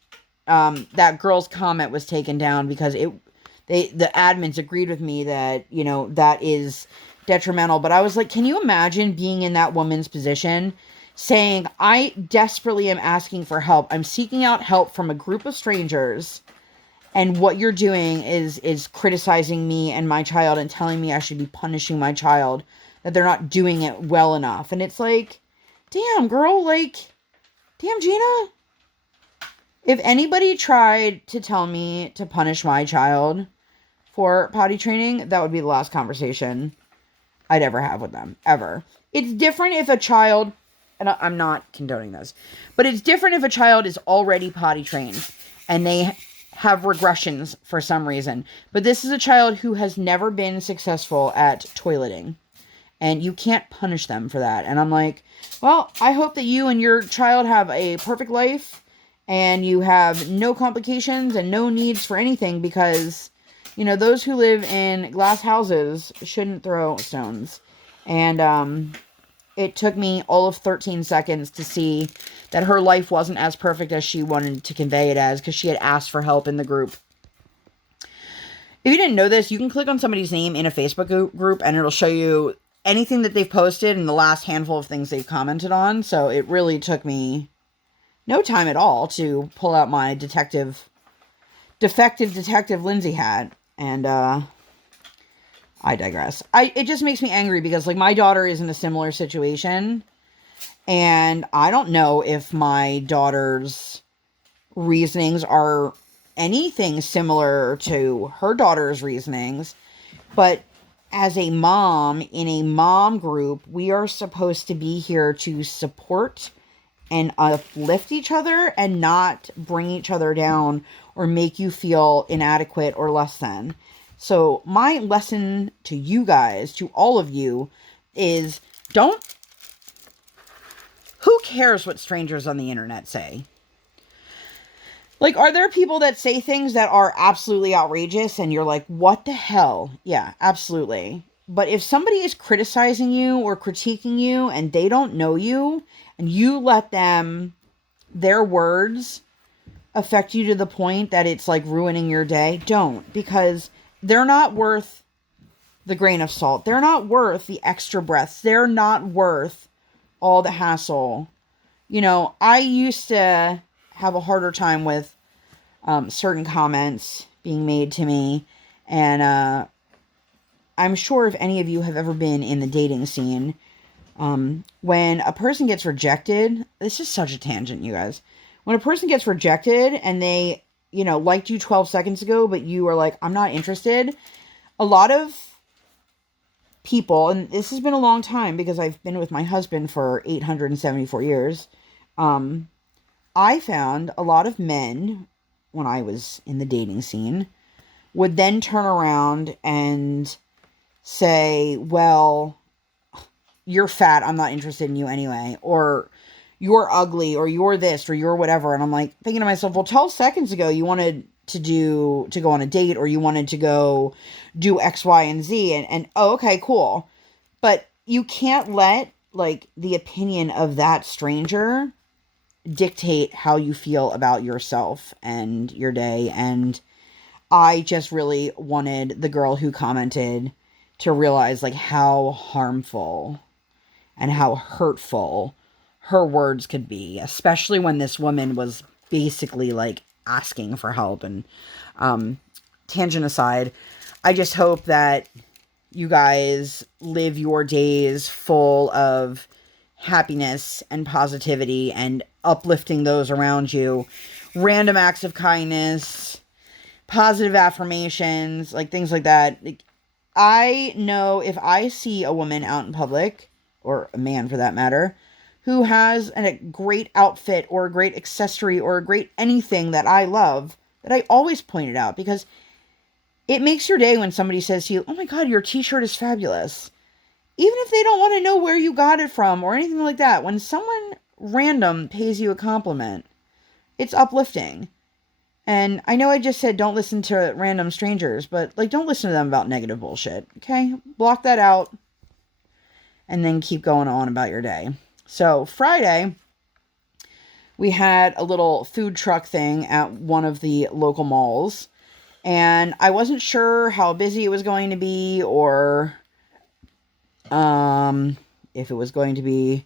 that girl's comment was taken down because the admins agreed with me that, you know, that is detrimental. But I was like, can you imagine being in that woman's position, saying, I desperately am asking for help. I'm seeking out help from a group of strangers, and what you're doing is criticizing me and my child and telling me I should be punishing my child, that they're not doing it well enough. And it's like, damn, girl, like, damn, Gina. If anybody tried to tell me to punish my child for potty training, that would be the last conversation I'd ever have with them, ever. It's different if a child, and I'm not condoning this, but it's different if a child is already potty trained and they have regressions for some reason. But this is a child who has never been successful at toileting, and you can't punish them for that. And I'm like, well, I hope that you and your child have a perfect life and you have no complications and no needs for anything, because, you know, those who live in glass houses shouldn't throw stones. And it took me all of 13 seconds to see that her life wasn't as perfect as she wanted to convey it as, because she had asked for help in the group. If you didn't know this, you can click on somebody's name in a Facebook group and it'll show you anything that they've posted and the last handful of things they've commented on. So it really took me no time at all to pull out my defective detective Lindsay hat. And I digress. It just makes me angry because, like, my daughter is in a similar situation, and I don't know if my daughter's reasonings are anything similar to her daughter's reasonings, but as a mom in a mom group, we are supposed to be here to support and uplift each other and not bring each other down or make you feel inadequate or less than. So my lesson to you guys, to all of you, is who cares what strangers on the internet say? Like, are there people that say things that are absolutely outrageous and you're like, what the hell? Yeah, absolutely. But if somebody is criticizing you or critiquing you and they don't know you, and you let their words affect you to the point that it's like ruining your day, don't. Because they're not worth the grain of salt. They're not worth the extra breaths. They're not worth all the hassle. You know, I used to have a harder time with certain comments being made to me. And I'm sure if any of you have ever been in the dating scene, when a person gets rejected, this is such a tangent, you guys. When a person gets rejected and they, you know, liked you 12 seconds ago, but you are like, I'm not interested. A lot of people, and this has been a long time because I've been with my husband for 874 years. I found a lot of men, when I was in the dating scene, would then turn around and say, well, you're fat, I'm not interested in you anyway, or you're ugly, or you're this, or you're whatever. And I'm like thinking to myself, well, 12 seconds ago you wanted to go on a date, or you wanted to go do X, Y, and Z, and oh, okay, cool. But you can't let like the opinion of that stranger dictate how you feel about yourself and your day. And I just really wanted the girl who commented to realize like how harmful and how hurtful her words could be, especially when this woman was basically like asking for help. And tangent aside, I just hope that you guys live your days full of happiness and positivity and uplifting those around you. Random acts of kindness, positive affirmations, like things like that. Like, I know if I see a woman out in public, or a man for that matter, who has a great outfit or a great accessory or a great anything that I love, that I always point it out, because it makes your day when somebody says to you, oh my God, your t-shirt is fabulous. Even if they don't want to know where you got it from or anything like that, when someone random pays you a compliment, it's uplifting. And I know I just said don't listen to random strangers, but like don't listen to them about negative bullshit, okay? Block that out and then keep going on about your day. So Friday, we had a little food truck thing at one of the local malls. And I wasn't sure how busy it was going to be, or if it was going to be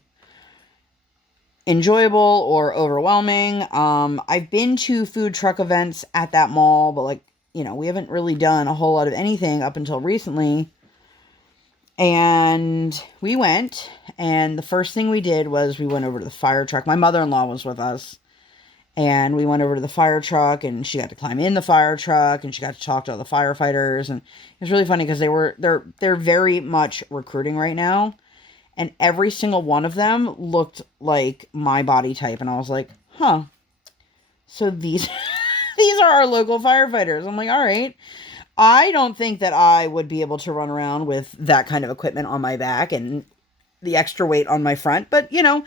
enjoyable or overwhelming. I've been to food truck events at that mall, but like, you know, we haven't really done a whole lot of anything up until recently. And we went, and the first thing we did was we went over to the fire truck. My mother-in-law was with us. And we went over to the fire truck, and she got to climb in the fire truck, and she got to talk to all the firefighters. And it was really funny because they're very much recruiting right now. And every single one of them looked like my body type. And I was like, huh. So these are our local firefighters. I'm like, all right. I don't think that I would be able to run around with that kind of equipment on my back and the extra weight on my front. But, you know,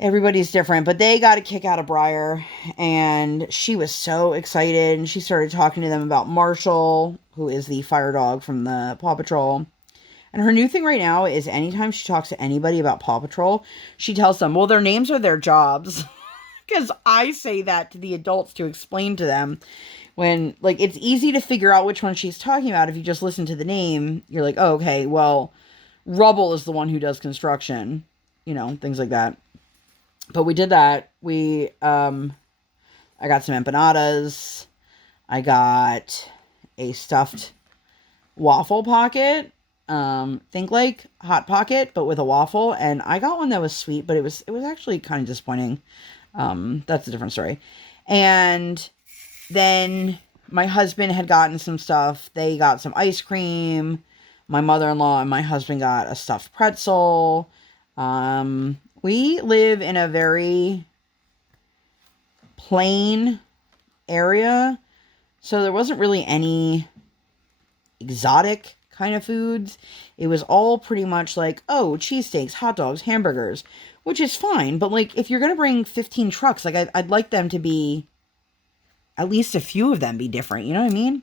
everybody's different. But they got a kick out of Briar, and she was so excited. And she started talking to them about Marshall, who is the fire dog from the Paw Patrol. And her new thing right now is anytime she talks to anybody about Paw Patrol, she tells them, well, their names are their jobs. Because I say that to the adults to explain to them. When, like, it's easy to figure out which one she's talking about. If you just listen to the name, you're like, oh, okay, well, Rubble is the one who does construction. You know, things like that. But we did that. I got some empanadas. I got a stuffed waffle pocket. Think like Hot Pocket, but with a waffle. And I got one that was sweet, but it was actually kind of disappointing. That's a different story. And then my husband had gotten some stuff. They got some ice cream. My mother-in-law and my husband got a stuffed pretzel. We live in a very plain area, so there wasn't really any exotic kind of foods. It was all pretty much like, oh, cheesesteaks, hot dogs, hamburgers, which is fine. But like, if you're going to bring 15 trucks, like I'd like them to be, at least a few of them be different. You know what I mean?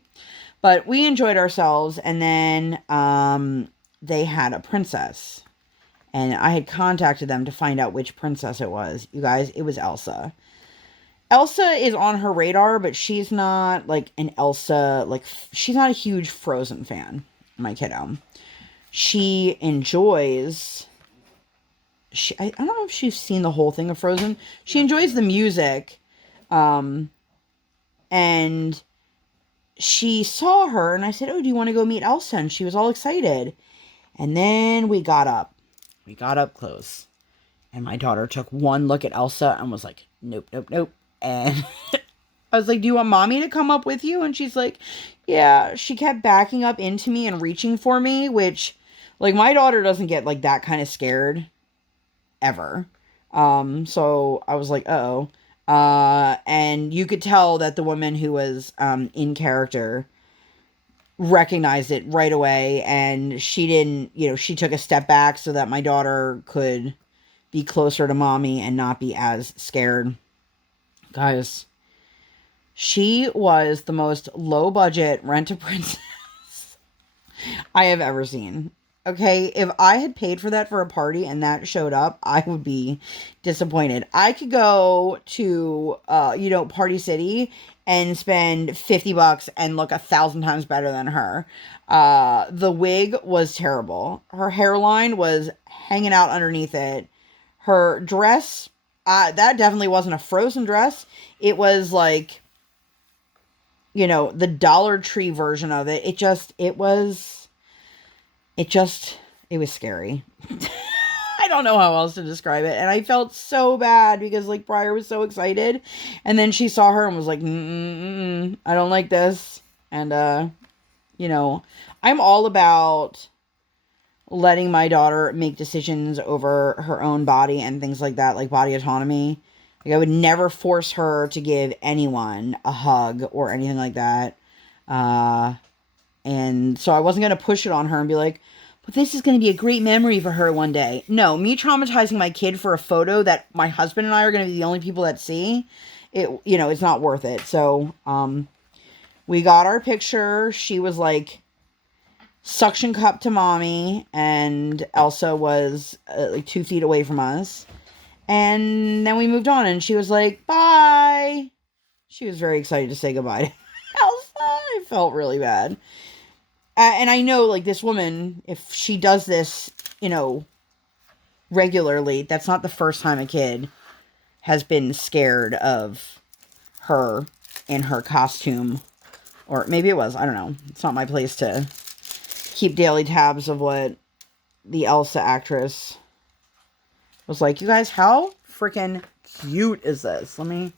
But we enjoyed ourselves. And then, they had a princess, and I had contacted them to find out which princess it was. You guys, it was Elsa. Elsa is on her radar, but she's not like an Elsa, like she's not a huge Frozen fan, my kiddo. She enjoys, I don't know if she's seen the whole thing of Frozen. She enjoys the music, and she saw her, and I said, oh, do you want to go meet Elsa? And she was all excited. And then we got up close, and my daughter took one look at Elsa and was like, nope, nope, nope. And I was like, do you want mommy to come up with you? And she's like, yeah. She kept backing up into me and reaching for me, which, like, my daughter doesn't get, like, that kind of scared ever. So I was like, uh-oh. And you could tell that the woman who was in character recognized it right away, and she didn't, she took a step back so that my daughter could be closer to mommy and not be as scared. Guys, she was the most low budget rent-a-princess I have ever seen. Okay, if I had paid for that for a party and that showed up, I would be disappointed. I could go to, Party City and spend $50 and look 1,000 times better than her. The wig was terrible. Her hairline was hanging out underneath it. Her dress, that definitely wasn't a Frozen dress. It was like, the Dollar Tree version of it. It was scary. I don't know how else to describe it. And I felt so bad because like Briar was so excited. And then she saw her and was like, I don't like this. And, I'm all about letting my daughter make decisions over her own body and things like that, like body autonomy. Like I would never force her to give anyone a hug or anything like that. And so I wasn't going to push it on her and be like, but this is going to be a great memory for her one day. No, me traumatizing my kid for a photo that my husband and I are going to be the only people that see, it's not worth it. So, we got our picture. She was like suction cup to mommy, and Elsa was like 2 feet away from us. And then we moved on, and she was like, bye. She was very excited to say goodbye to Elsa. I felt really bad. And I know, like, this woman, if she does this, regularly, that's not the first time a kid has been scared of her in her costume. Or maybe it was. I don't know. It's not my place to keep daily tabs of what the Elsa actress was like. You guys, how freaking cute is this? We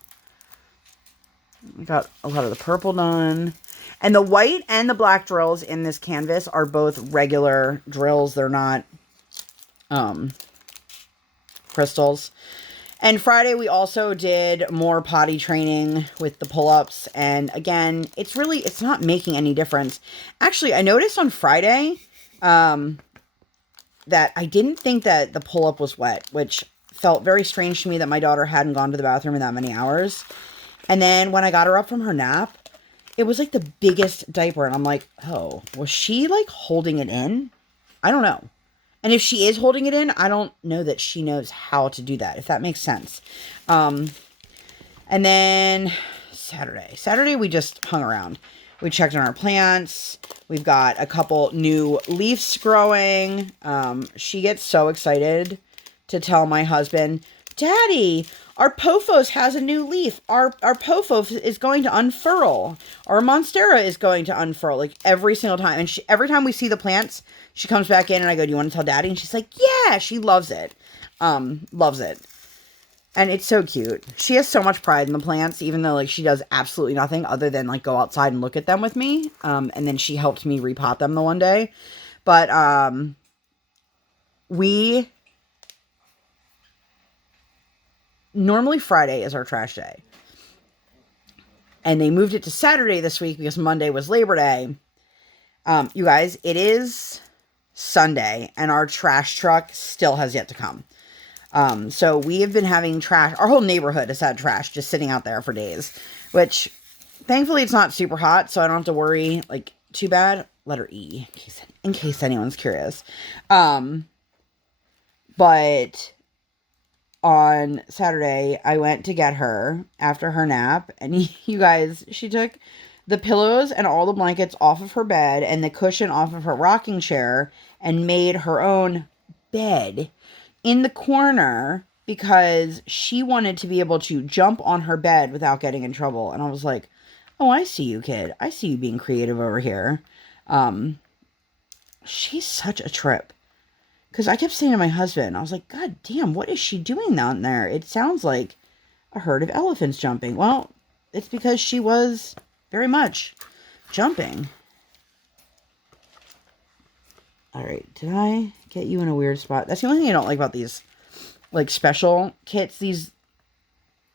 got a lot of the purple done. And the white and the black drills in this canvas are both regular drills. They're not crystals. And Friday we also did more potty training with the pull-ups. And again, it's not making any difference. Actually, I noticed on Friday that I didn't think that the pull-up was wet, which felt very strange to me that my daughter hadn't gone to the bathroom in that many hours. And then when I got her up from her nap, it was like the biggest diaper. And I'm like, oh, was she like holding it in? I don't know. And if she is holding it in, I don't know that she knows how to do that, if that makes sense. And then Saturday we just hung around. We checked on our plants. We've got a couple new leaves growing. She gets so excited to tell my husband, Daddy, our pothos has a new leaf. Our pothos is going to unfurl. Our monstera is going to unfurl, like every single time. And every time we see the plants, she comes back in and I go, do you want to tell Daddy? And she's like, yeah, she loves it. Loves it. And it's so cute. She has so much pride in the plants, even though like she does absolutely nothing other than like go outside and look at them with me. And then she helped me repot them the one day. But normally Friday is our trash day. And they moved it to Saturday this week because Monday was Labor Day. You guys, it is Sunday and our trash truck still has yet to come. So we have been having trash. Our whole neighborhood has had trash just sitting out there for days, which thankfully it's not super hot. So I don't have to worry like too bad. Letter E in case anyone's curious. But on Saturday, I went to get her after her nap, and you guys, she took the pillows and all the blankets off of her bed and the cushion off of her rocking chair and made her own bed in the corner because she wanted to be able to jump on her bed without getting in trouble. And I was like, oh, I see you, kid. I see you being creative over here. She's such a trip. Because I kept saying to my husband, I was like, God damn, what is she doing down there? It sounds like a herd of elephants jumping. Well, it's because she was very much jumping. All right, did I get you in a weird spot? That's the only thing I don't like about these, like, special kits. These,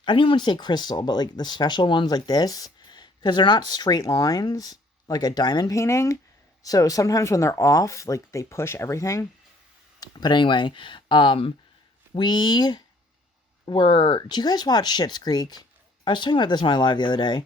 I don't even want to say crystal, but like the special ones like this, because they're not straight lines like a diamond painting. So sometimes when they're off, like they push everything. But anyway, we were, do you guys watch Schitt's Creek? I was talking about this on my live the other day.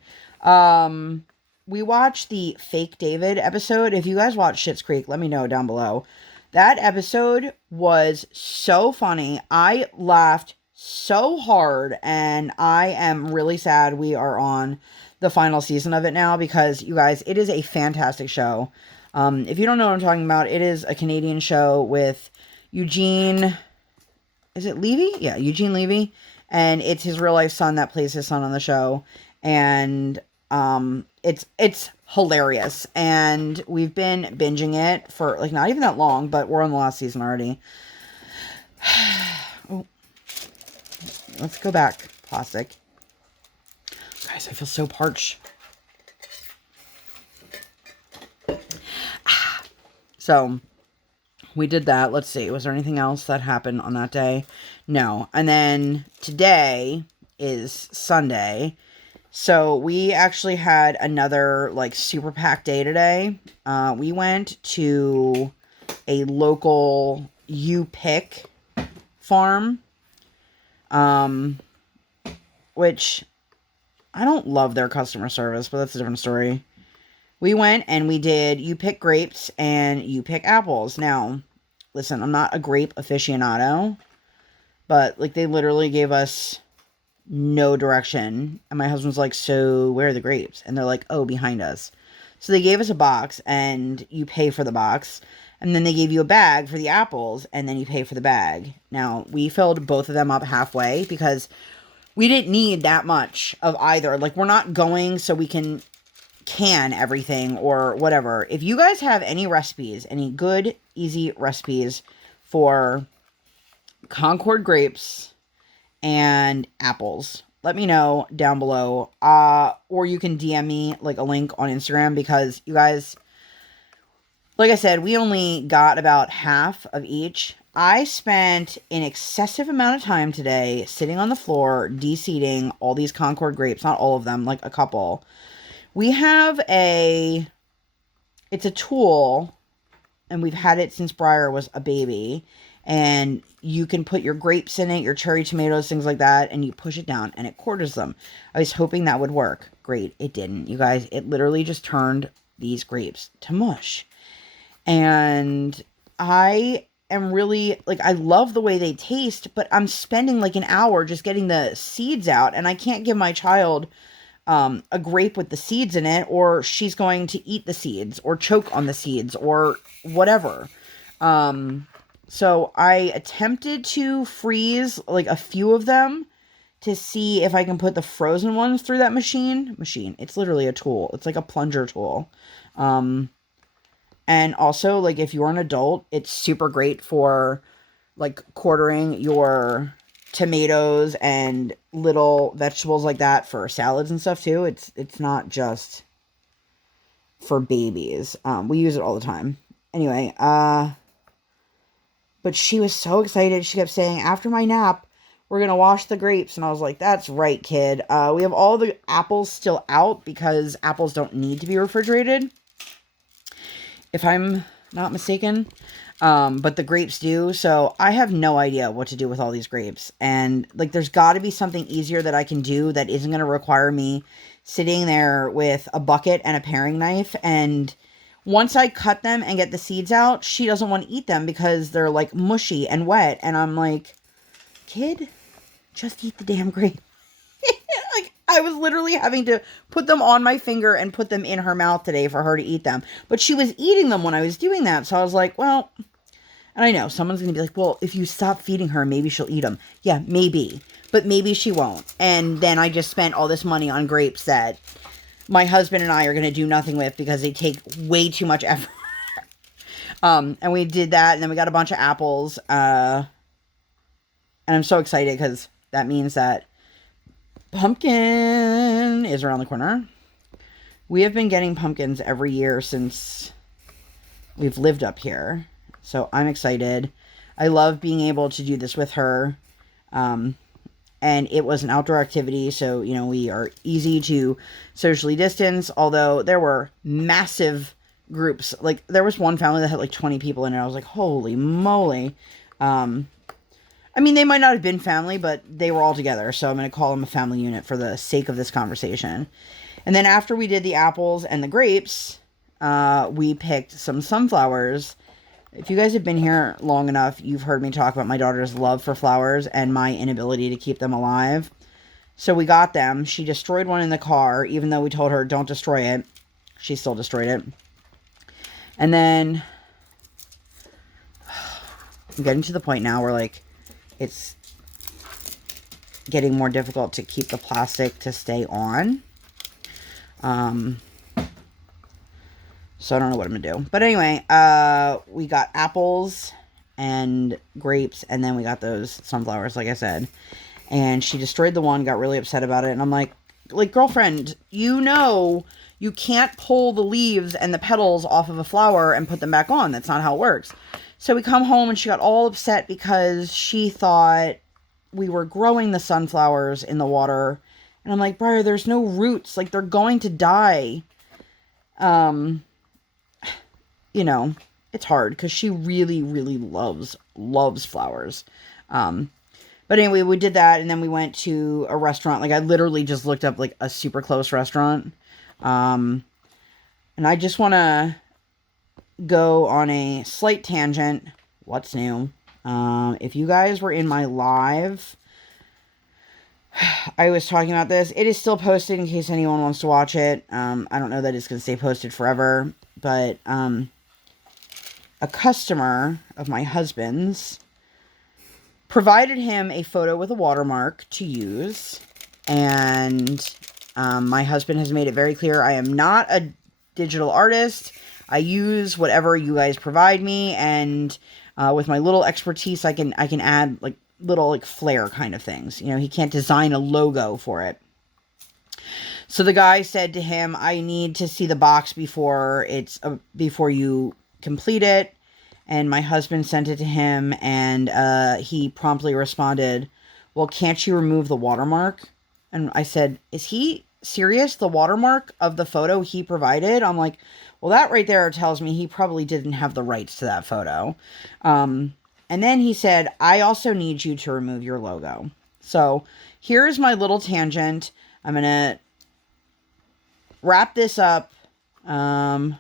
We watched the Fake David episode. If you guys watch Schitt's Creek, let me know down below. That episode was so funny. I laughed so hard, and I am really sad we are on the final season of it now, because you guys, it is a fantastic show. If you don't know what I'm talking about, it is a Canadian show with Eugene, is it Levy? Yeah, Eugene Levy. And it's his real life son that plays his son on the show. And it's hilarious. And we've been binging it for like not even that long, but we're on the last season already. Oh, let's go back. Plastic. Guys, I feel so parched. So we did that. Let's see. Was there anything else that happened on that day? No. And then today is Sunday. So we actually had another like super packed day today. We went to a local WIP farm. Which I don't love their customer service, but that's a different story. We went and we did you pick grapes and you pick apples. Now, listen, I'm not a grape aficionado, but like they literally gave us no direction. And my husband's like, so where are the grapes? And they're like, oh, behind us. So they gave us a box and you pay for the box. And then they gave you a bag for the apples and then you pay for the bag. Now, we filled both of them up halfway because we didn't need that much of either. Like, we're not going so we can everything or whatever. If you guys have any recipes, any good, easy recipes for Concord grapes and apples, let me know down below. Or you can DM me like a link on Instagram, because you guys, like I said, we only got about half of each. I spent an excessive amount of time today sitting on the floor, de-seeding all these Concord grapes. Not all of them, like a couple. We have it's a tool, and we've had it since Briar was a baby, and you can put your grapes in it, your cherry tomatoes, things like that, and you push it down, and it quarters them. I was hoping that would work. Great, it didn't. You guys, it literally just turned these grapes to mush. And I am really, like, I love the way they taste, but I'm spending like an hour just getting the seeds out, and I can't give my child a grape with the seeds in it, or she's going to eat the seeds or choke on the seeds or whatever. So I attempted to freeze like a few of them to see if I can put the frozen ones through that machine. It's literally a tool. It's like a plunger tool. And also, like, if you're an adult, it's super great for like quartering your tomatoes and little vegetables like that for salads and stuff too. It's not just for babies. We use it all the time. Anyway, but she was so excited. She kept saying, after my nap, we're going to wash the grapes. And I was like, that's right, kid. We have all the apples still out because apples don't need to be refrigerated, if I'm not mistaken. But the grapes do. So I have no idea what to do with all these grapes. And like, there's got to be something easier that I can do that isn't going to require me sitting there with a bucket and a paring knife. And once I cut them and get the seeds out, she doesn't want to eat them because they're like mushy and wet. And I'm like, kid, just eat the damn grape. Like, I was literally having to put them on my finger and put them in her mouth today for her to eat them. But she was eating them when I was doing that. So I was like, well, and I know someone's going to be like, well, if you stop feeding her, maybe she'll eat them. Yeah, maybe. But maybe she won't. And then I just spent all this money on grapes that my husband and I are going to do nothing with because they take way too much effort. And we did that. And then we got a bunch of apples. And I'm so excited because that means that pumpkin is around the corner. We have been getting pumpkins every year since we've lived up here. So I'm excited. I love being able to do this with her. and it was an outdoor activity, so, you know, we are easy to socially distance, although there were massive groups. Like, there was one family that had like 20 people in it. I was like, holy moly. I mean, they might not have been family, but they were all together, so I'm going to call them a family unit for the sake of this conversation. And then after we did the apples and the grapes, we picked some sunflowers. If you guys have been here long enough, you've heard me talk about my daughter's love for flowers and my inability to keep them alive. So we got them. She destroyed one in the car, even though we told her don't destroy it. She still destroyed it. And then I'm getting to the point now where, like, it's getting more difficult to keep the plastic to stay on. So I don't know what I'm going to do. But anyway, we got apples and grapes, and then we got those sunflowers, like I said. And she destroyed the one, got really upset about it. And I'm like, girlfriend, you know you can't pull the leaves and the petals off of a flower and put them back on. That's not how it works. So we come home, and she got all upset because she thought we were growing the sunflowers in the water. And I'm like, Briar, there's no roots. Like, they're going to die. You know, it's hard because she really, really loves flowers. But anyway, we did that, and then we went to a restaurant. Like, I literally just looked up, like, a super close restaurant. And I just want to go on a slight tangent. What's new? If you guys were in my live, I was talking about this. It is still posted in case anyone wants to watch it. I don't know that it's going to stay posted forever, but a customer of my husband's provided him a photo with a watermark to use, and my husband has made it very clear I am not a digital artist. I use whatever you guys provide me, and with my little expertise, I can add like little like flair kind of things. You know, he can't design a logo for it. So the guy said to him, I need to see the box before you complete it. And my husband sent it to him, and he promptly responded, well, can't you remove the watermark? And I said, is he serious? The watermark of the photo he provided? I'm like, well, that right there tells me he probably didn't have the rights to that photo. And then he said, I also need you to remove your logo. So here's my little tangent. I'm going to wrap this up. I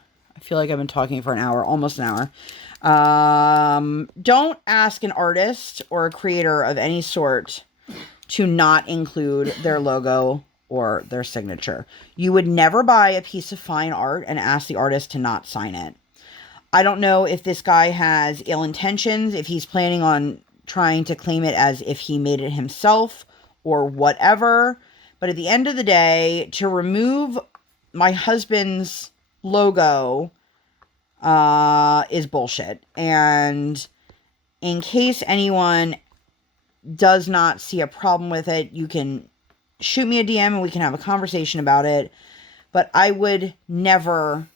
feel like I've been talking for an hour, almost an hour. Don't ask an artist or a creator of any sort to not include their logo or their signature. You would never buy a piece of fine art and ask the artist to not sign it. I don't know if this guy has ill intentions, if he's planning on trying to claim it as if he made it himself or whatever. But at the end of the day, to remove my husband's logo is bullshit. And in case anyone does not see a problem with it, you can shoot me a DM and we can have a conversation about it. But I would never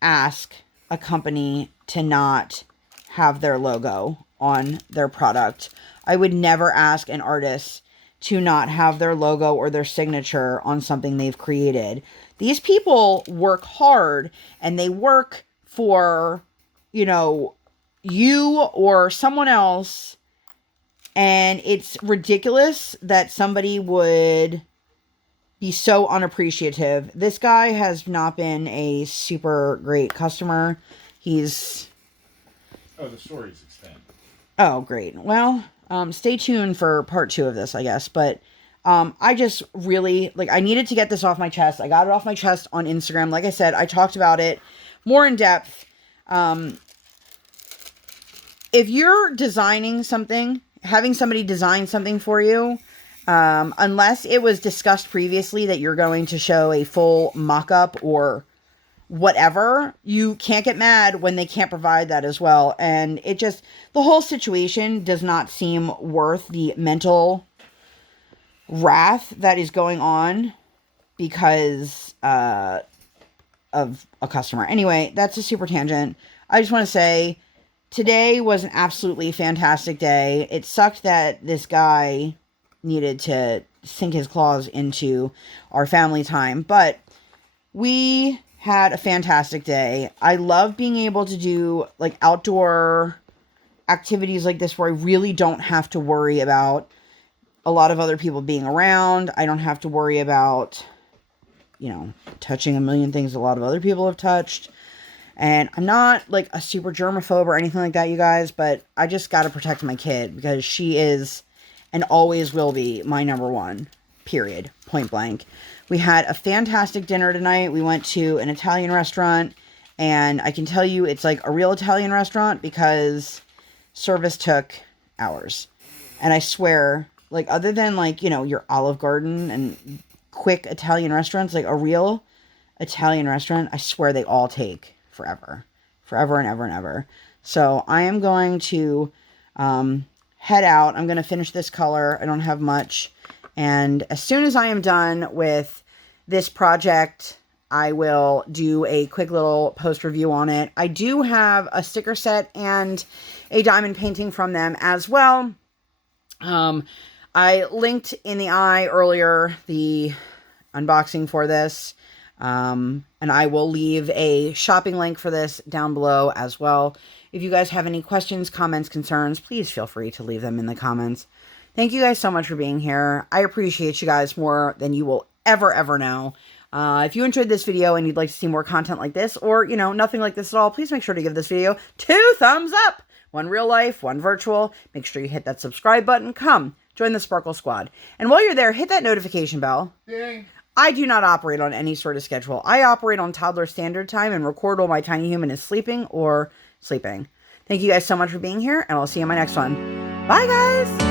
ask a company to not have their logo on their product. I would never ask an artist to not have their logo or their signature on something they've created. These people work hard, and they work for, you know, you or someone else. And it's ridiculous that somebody would be so unappreciative. This guy has not been a super great customer. He's... Oh, the stories extend. Oh, great. Well, stay tuned for part 2 of this, I guess. But I just really, like, I needed to get this off my chest. I got it off my chest on Instagram. Like I said, I talked about it more in depth. If you're designing something, having somebody design something for you, unless it was discussed previously that you're going to show a full mock-up or whatever, you can't get mad when they can't provide that as well. And it just, the whole situation does not seem worth the mental wrath that is going on because of a customer. Anyway, that's a super tangent. I just want to say today was an absolutely fantastic day. It sucked that this guy needed to sink his claws into our family time. But we had a fantastic day. I love being able to do like outdoor activities like this where I really don't have to worry about a lot of other people being around. I don't have to worry about, touching a million things a lot of other people have touched. And I'm not like a super germaphobe or anything like that, you guys, but I just got to protect my kid because she is and always will be my number one, period, point blank. We had a fantastic dinner tonight. We went to an Italian restaurant, and I can tell you it's like a real Italian restaurant because service took hours. And I swear, like, other than like, your Olive Garden and quick Italian restaurants, like a real Italian restaurant, I swear they all take forever and ever and ever. So I am going to head out. I'm going to finish this color. I don't have much. And as soon as I am done with this project, I will do a quick little post review on it. I do have a sticker set and a diamond painting from them as well. I linked in the eye earlier the unboxing for this. And I will leave a shopping link for this down below as well. If you guys have any questions, comments, concerns, please feel free to leave them in the comments. Thank you guys so much for being here. I appreciate you guys more than you will ever know. If you enjoyed this video and you'd like to see more content like this, or, nothing like this at all, please make sure to give this video 2 thumbs up. One real life, one virtual. Make sure you hit that subscribe button. Come, join the Sparkle Squad. And while you're there, hit that notification bell. Ding. I do not operate on any sort of schedule. I operate on toddler standard time and record while my tiny human is sleeping or sleeping. Thank you guys so much for being here, and I'll see you in my next one. Bye, guys!